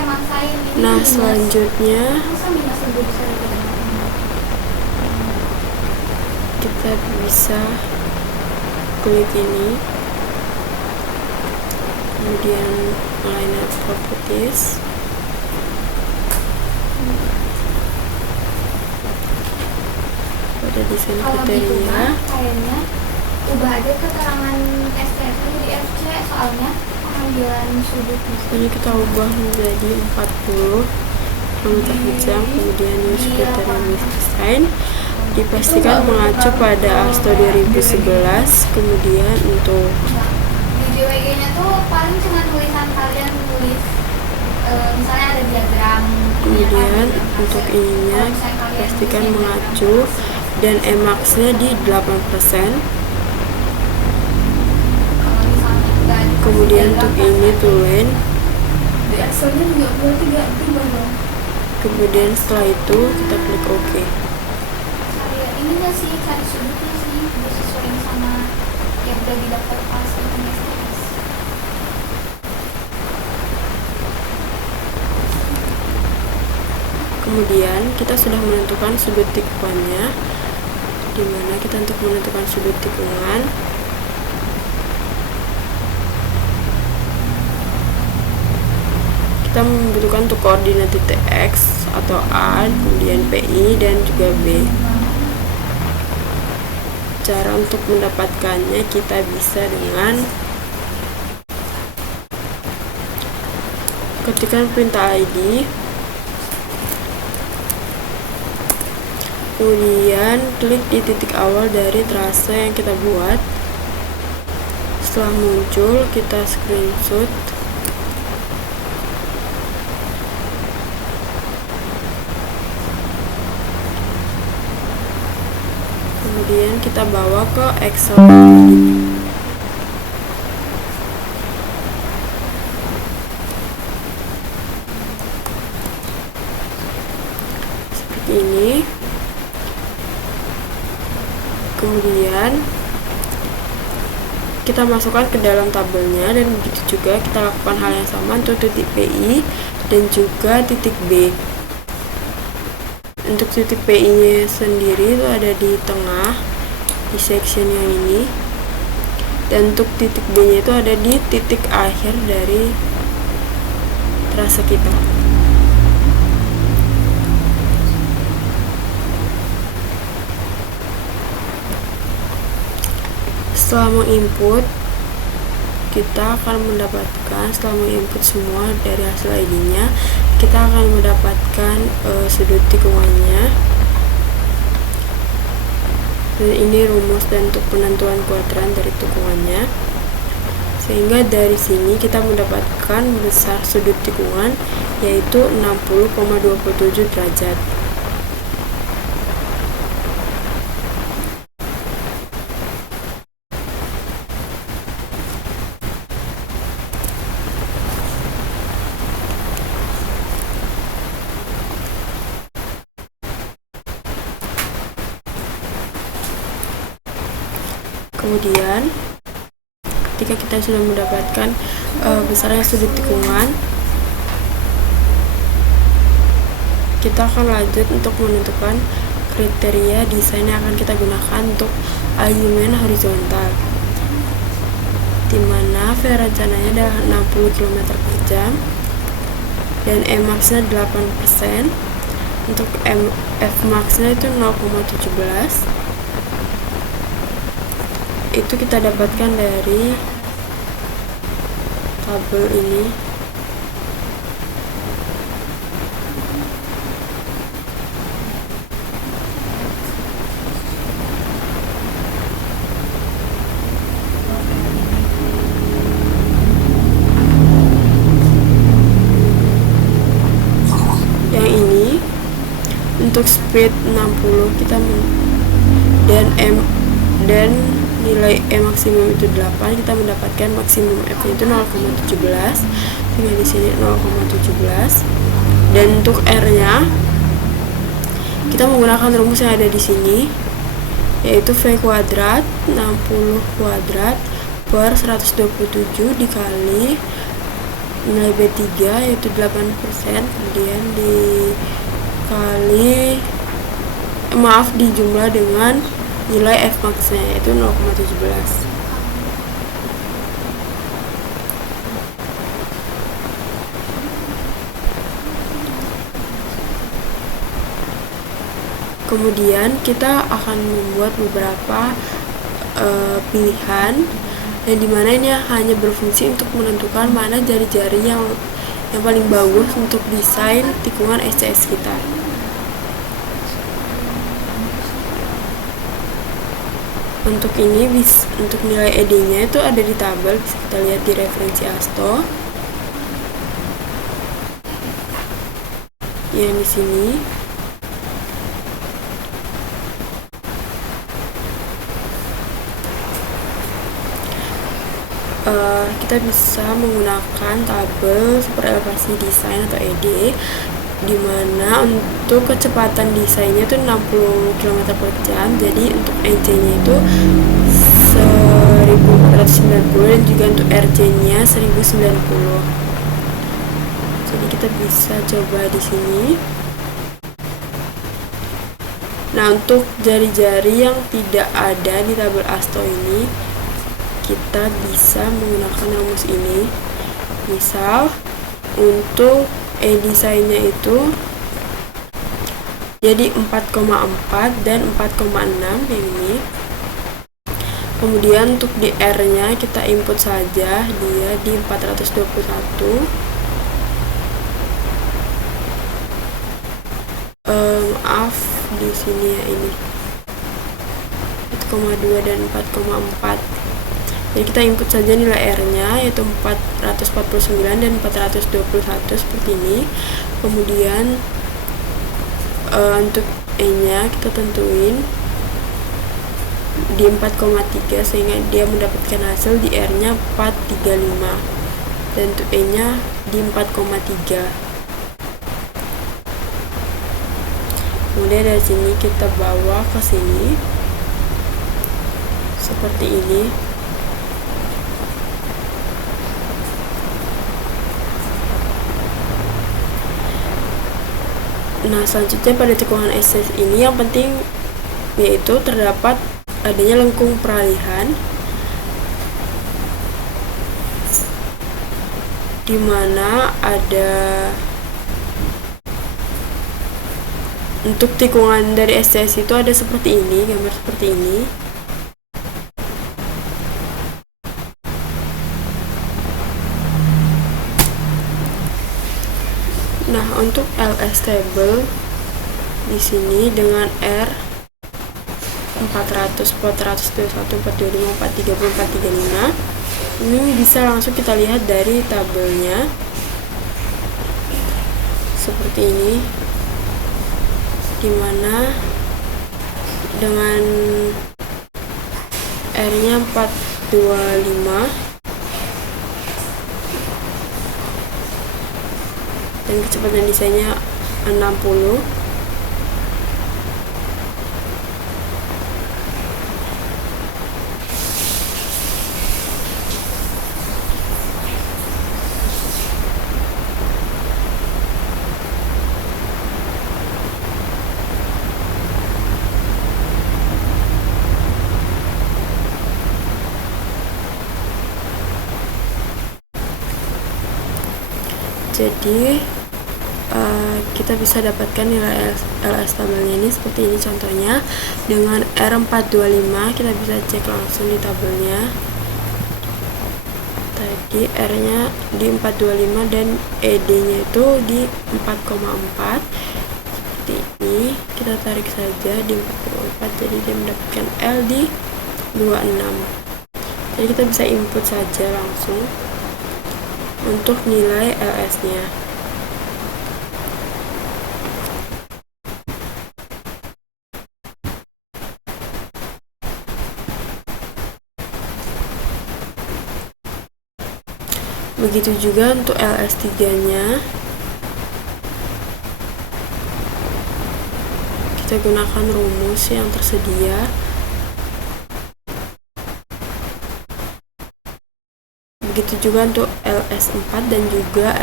kayak maksain ini. Nah, selanjutnya kita bisa klik ini, kemudian align properties, pada desain kriteria. Kayaknya ubah aja keterangan STS di FC, soalnya pengambilan sudut. Ini kita ubah menjadi 40 km/jam, kemudian use kriteria design dipastikan mengacu pada ASTO 2011. Kemudian untuk di JWG-nya tuh paling cuma tulisan kalian tulis misalnya ada diagram. Kemudian untuk ininya pastikan mengacu dan Emax-nya di 8%. Kemudian untuk ini tulen. Kemudian setelah itu kita klik OK. Ini nggak sih cari sudutnya sih disesuaikan sama yang udah didaftar pas STS. Kemudian kita sudah menentukan sudut tikungannya, di mana kita untuk menentukan sudut tikungan kita membutuhkan untuk koordinat titik X atau A, kemudian PI dan juga B. Cara untuk mendapatkannya kita bisa dengan ketikkan perintah ID, kemudian klik di titik awal dari trase yang kita buat. Setelah muncul, kita screenshot, kemudian kita bawa ke Excel. Seperti ini. Kemudian kita masukkan ke dalam tabelnya, dan begitu juga kita lakukan hal yang sama untuk titik PI dan juga titik B. Untuk titik PI nya sendiri itu ada di tengah di section yang ini, dan untuk titik B nya itu ada di titik akhir dari trase kita. Setelah menginput, kita akan mendapatkan, setelah menginput semua dari hasil ID-nya, kita akan mendapatkan sudut tikungannya. Dan ini rumus dan untuk penentuan kuadran dari tikungannya. Sehingga dari sini kita mendapatkan besar sudut tikungan yaitu 60,27 derajat. Kemudian ketika kita sudah mendapatkan besarnya sudut tikungan, kita akan lanjut untuk menentukan kriteria desain yang akan kita gunakan untuk alignment horizontal, dimana V rencananya adalah 60 km/jam dan Emax nya 8%. Untuk Fmax nya itu 0,17. Itu kita dapatkan dari tabel ini. Yang ini untuk speed 60 kita dan nilai E maksimum itu 8, kita mendapatkan maksimum F itu 0,17, sehingga di sini 0,17. Dan untuk R nya kita menggunakan rumus yang ada di sini, yaitu V kuadrat 60 kuadrat per 127 dikali nilai B3 yaitu 8%, kemudian dijumlah dengan nilai Fmax-nya yaitu 0,17. Kemudian kita akan membuat beberapa pilihan yang dimana ini hanya berfungsi untuk menentukan mana jari-jari yang paling bagus untuk desain tikungan SCS kita. Untuk ini untuk nilai ED-nya itu ada di tabel, bisa kita lihat di referensi ASTO yang di sini. Kita bisa menggunakan tabel super elevasi desain atau ED, dimana untuk kecepatan desainnya itu 60 km per jam, jadi untuk EC-nya itu 1490 dan juga untuk RC-nya 1090. Jadi kita bisa coba di sini. Nah, untuk jari-jari yang tidak ada di tabel ASTO ini, kita bisa menggunakan rumus ini. Misal untuk desainnya itu jadi 4,4 dan 4,6 yang ini. Kemudian untuk di R-nya kita input saja, dia di 421. Maaf, di sini ya, ini 4,2 dan 4,4. Jadi kita input saja nilai R-nya yaitu 449 dan 421 seperti ini. Kemudian untuk E-nya kita tentuin di 4,3 sehingga dia mendapatkan hasil di R-nya 435 dan untuk E-nya di 4,3. Kemudian dari sini kita bawa ke sini seperti ini. Nah, selanjutnya pada tikungan SCS ini yang penting yaitu terdapat adanya lengkung peralihan, di mana ada untuk tikungan dari SCS itu ada seperti ini, gambar seperti ini. Nah, untuk LS table di sini dengan R 400, 421, 425, 430, 435 ini bisa langsung kita lihat dari tabelnya seperti ini, dimana dengan R-nya 425 dan kecepatan desainnya 60. Jadi kita bisa dapatkan nilai LS tabelnya ini seperti ini contohnya. Dengan R425 kita bisa cek langsung di tabelnya. Tadi R-nya di 425 dan ED-nya itu di 4,4. Seperti ini, kita tarik saja di 4,4, jadi dia mendapatkan L di 26. Jadi kita bisa input saja langsung untuk nilai LS-nya. Begitu juga untuk LS3-nya. Kita gunakan rumus yang tersedia. begitu juga untuk LS4 dan juga